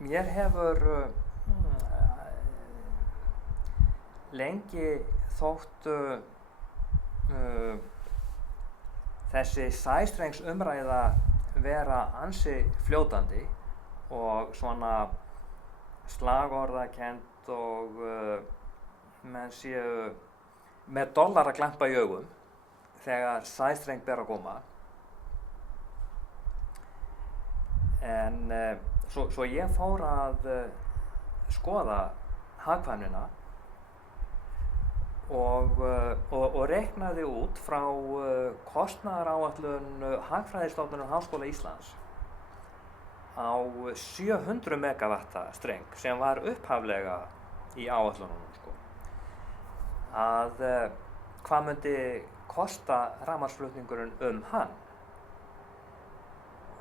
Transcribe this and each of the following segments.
mér hefur lengi þótt þessi sæstrengsumræða vera ansi fljótandi og svona slagorðakennd og menn séu með dollara glampa í augum þegar sæstreng ber á góma. En svo ég fór að skoða hagkvæmnina og reiknaði út frá kostnaðaráætlun Hagfræðistofnunar Háskóla Íslands á 700 megavatta streng sem var upphaflega í áætlunum, sko. Að hvað myndi kosta rafmagnsflutningurinn hann.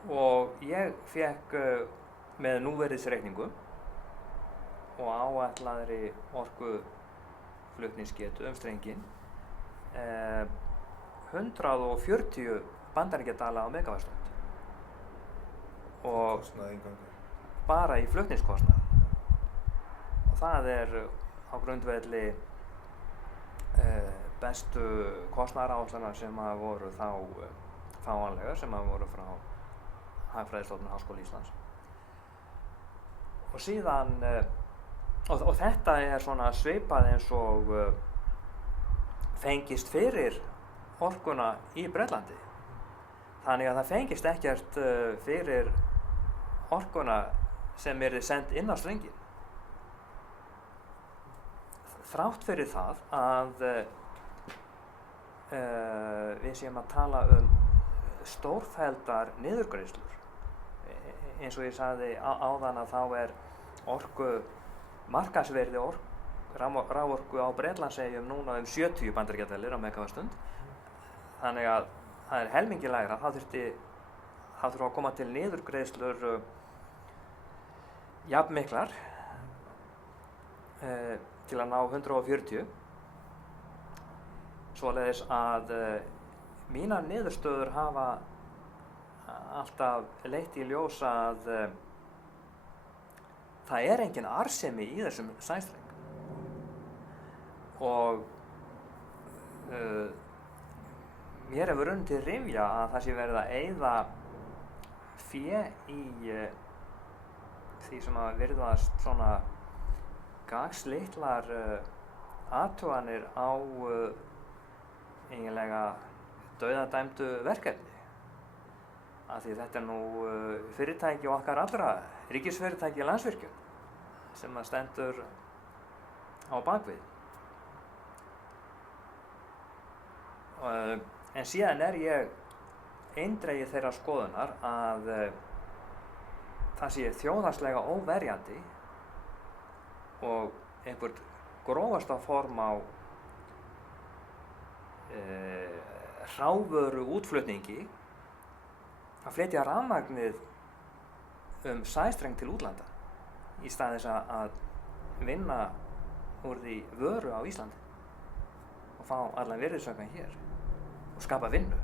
Og ég fékk með núvirðisreikningu og áætlaðri orkuflutningsgetu strenginn 140 bandaríkjadala á megavattstund. Og bara í flutningskostnað. Og það á grundvelli bestu kostnaðaráætlana sem voru þá fáanlegar, sem voru frá Hagfræðistofnun Háskóla Íslands. Og síðan og þetta svona svipað eins og fengist fyrir orkuna í Bretlandi. Þannig að það fengist ekkert fyrir orkuna sem send inn á strenginn. Þrátt fyrir það að við séum að tala stórfelldar niðurgreiðslur. Eins og ég sagði áðan að þá markaðsvirði raforku á Bretlandseyjum núna 70 bandaríkjadalir á megavattstund. Þannig að það helmingi lægra. Það þurfa að koma til niðurgreiðslur jafnmiklar til að ná 140. Svoleiðis að mínar niðurstöður hafa alltaf leitt í ljós að það engin arðsemi í þessum sæstreng. Og mér hefur runnið til rifja að það sé verið að eyða fé í því sem að virðast svona gagslitlar athuganir á eiginlega dauðadæmdu verkefni. Af því þetta nú fyrirtæki okkar allra, ríkisfyrirtæki Landsvirkjun, sem að stendur á bakvið. En síðan ég eindregið þeirrar skoðunar að það sé þjóðhagslega óverjandi og einhvert grófasta form á hrávöru útflutningi að flytja rafmagnið sæstreng til útlanda í stað þess að vinna úr því vöru á Íslandi og fá allan virðisaukann hér og skapa vinnu.